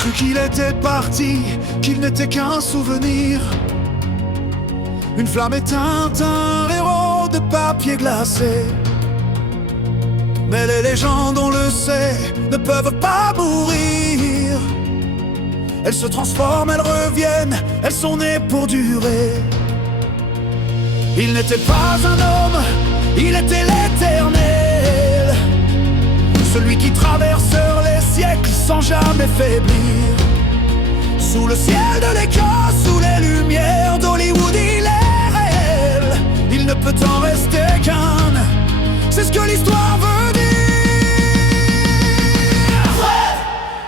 cru qu'il était parti, qu'il n'était qu'un souvenir. Une flamme éteinte, un héros de papier glacé. Mais les légendes, on le sait, ne peuvent pas mourir. Elles se transforment, elles reviennent, elles sont nées pour durer. Il n'était pas un homme, il était l'éternel, celui qui traverse les siècles sans jamais faiblir. Sous le ciel de l'Écosse, sous les lumières d'Hollywood, il est réel. Il ne peut en rester qu'un, c'est ce que l'histoire veut dire.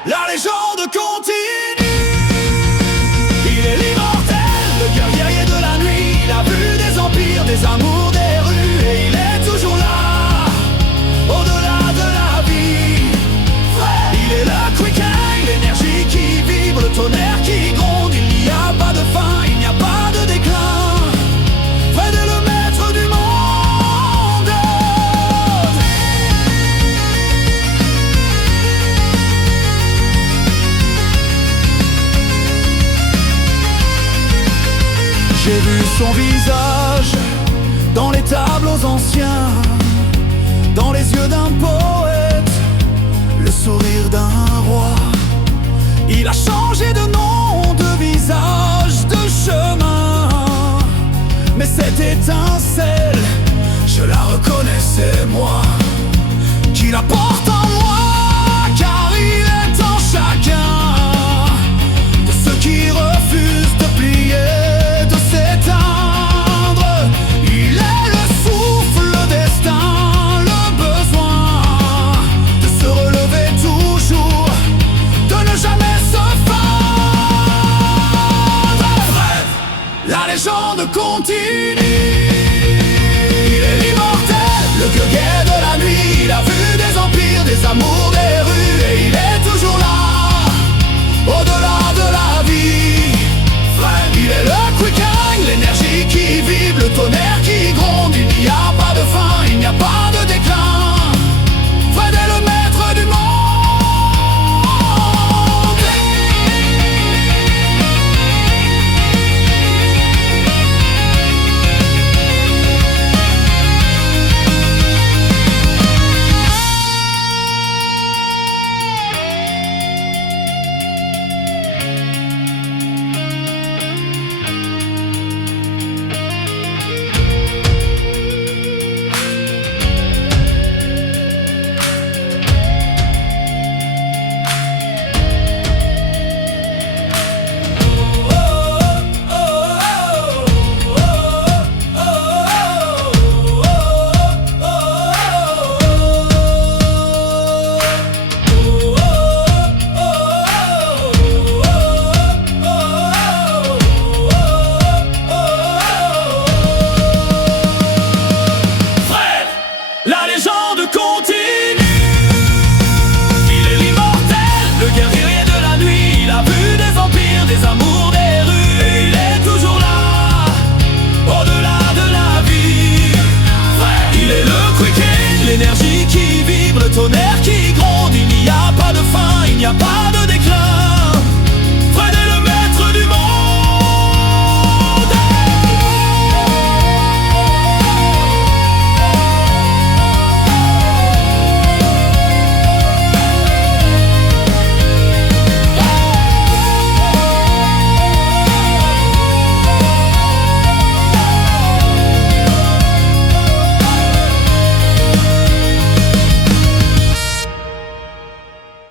La légende continue. Il est l'immortel, le guerrier de la nuit. Il a vu des empires, des amours, des rues, et il est toujours là, au-delà de la vie. Il est le quick-eye, l'énergie qui vibre, le tonnerre qui gronde. Il n'y a pas de fin, il n'y a pas de déclin. Fred est le maître du monde. J'ai vu son visage dans les tableaux anciens, dans les yeux d'un poète, le sourire d'un roi. Il a changé de nom, de visage, de chemin, mais cette étincelle